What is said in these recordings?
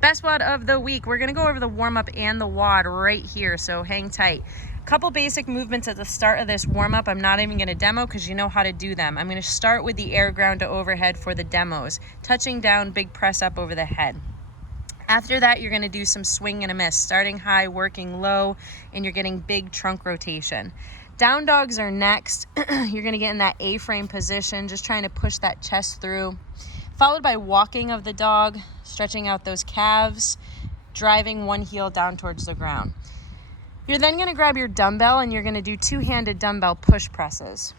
Best WOD of the week. We're gonna go over the warm-up and the WOD right here, so hang tight. Couple basic movements at the start of this warm-up. I'm not even gonna demo because you know how to do them. I'm gonna start with the air ground to overhead for the demos. Touching down, big press up over the head. After that, you're gonna do some swing and a miss, starting high, working low, and you're getting big trunk rotation. Down dogs are next. You're gonna get in that A-frame position, just trying to push that chest through. Followed by walking of the dog, stretching out those calves, driving one heel down towards the ground. You're then gonna grab your dumbbell and you're gonna do two-handed dumbbell push presses.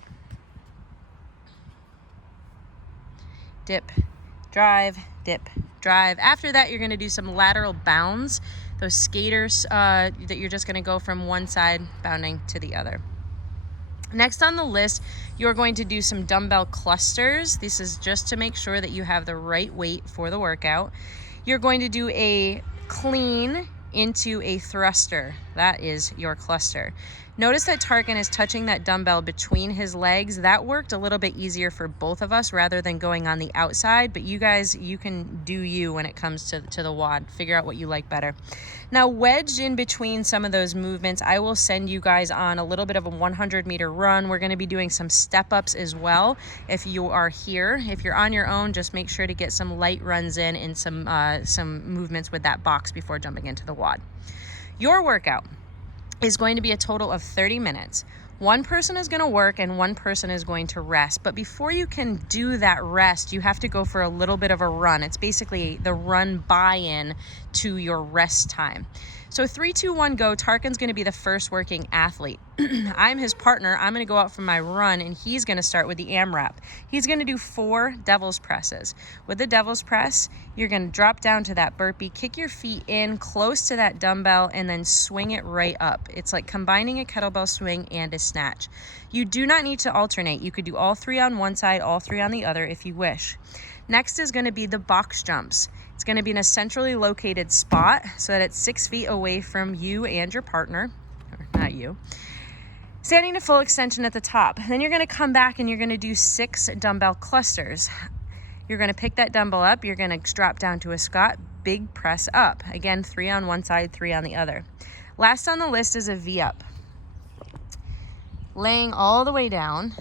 Dip, drive, dip, drive. After that, you're gonna do some lateral bounds, those skaters that you're just gonna go from one side bounding to the other. Next on the list, you're going to do some dumbbell clusters. This is just to make sure that you have the right weight for the workout. You're going to do a clean into a thruster. That is your cluster. Notice that Tarkan is touching that dumbbell between his legs. That worked a little bit easier for both of us rather than going on the outside, but you guys, you can do you when it comes to the WOD. Figure out what you like better. Now, wedged in between some of those movements, I will send you guys on a little bit of a 100-meter run. We're going to be doing some step-ups as well if you are here. If you're on your own, just make sure to get some light runs in and some movements with that box before jumping into the WOD. Your workout is going to be a total of 30 minutes. One person is going to work and one person is going to rest. But before you can do that rest, you have to go for a little bit of a run. It's basically the run buy-in to your rest time. So 3, 2, 1, go. Tarkan's going to be the first working athlete. I'm his partner. I'm going to go out for my run, and he's going to start with the AMRAP. He's going to do 4 devil's presses. With the devil's press, you're going to drop down to that burpee, kick your feet in close to that dumbbell, and then swing it right up. It's like combining a kettlebell swing and a snatch. You do not need to alternate. You could do all 3 on one side, all 3 on the other if you wish. Next is going to be the box jumps. It's going to be in a centrally located spot so that it's 6 feet away from you and your partner, or not you. Standing to full extension at the top. Then you're going to come back and you're going to do 6 dumbbell clusters. You're going to pick that dumbbell up. You're going to drop down to a squat, big press up. Again, 3 on one side, 3 on the other. Last on the list is a V-up. Laying all the way down,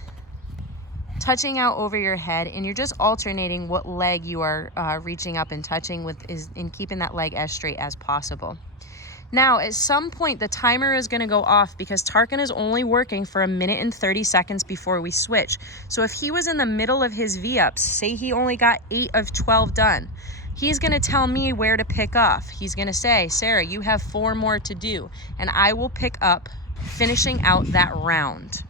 touching out over your head, and you're just alternating what leg you are reaching up and touching with, in keeping that leg as straight as possible. Now, at some point, the timer is going to go off because Tarkan is only working for 1 minute and 30 seconds before we switch. So if he was in the middle of his V-ups, say he only got 8 of 12 done, he's going to tell me where to pick off. He's going to say, Sarah, you have 4 more to do, and I will pick up finishing out that round.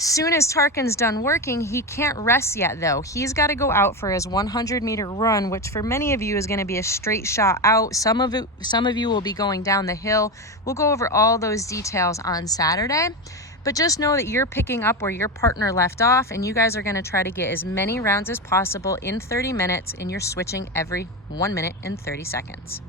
Soon as Tarkan's done working, he can't rest yet though. He's got to go out for his 100-meter run, which for many of you is going to be a straight shot out. Some of you will be going down the hill. We'll go over all those details on Saturday. But just know that you're picking up where your partner left off, and you guys are going to try to get as many rounds as possible in 30 minutes, and you're switching every 1 minute and 30 seconds.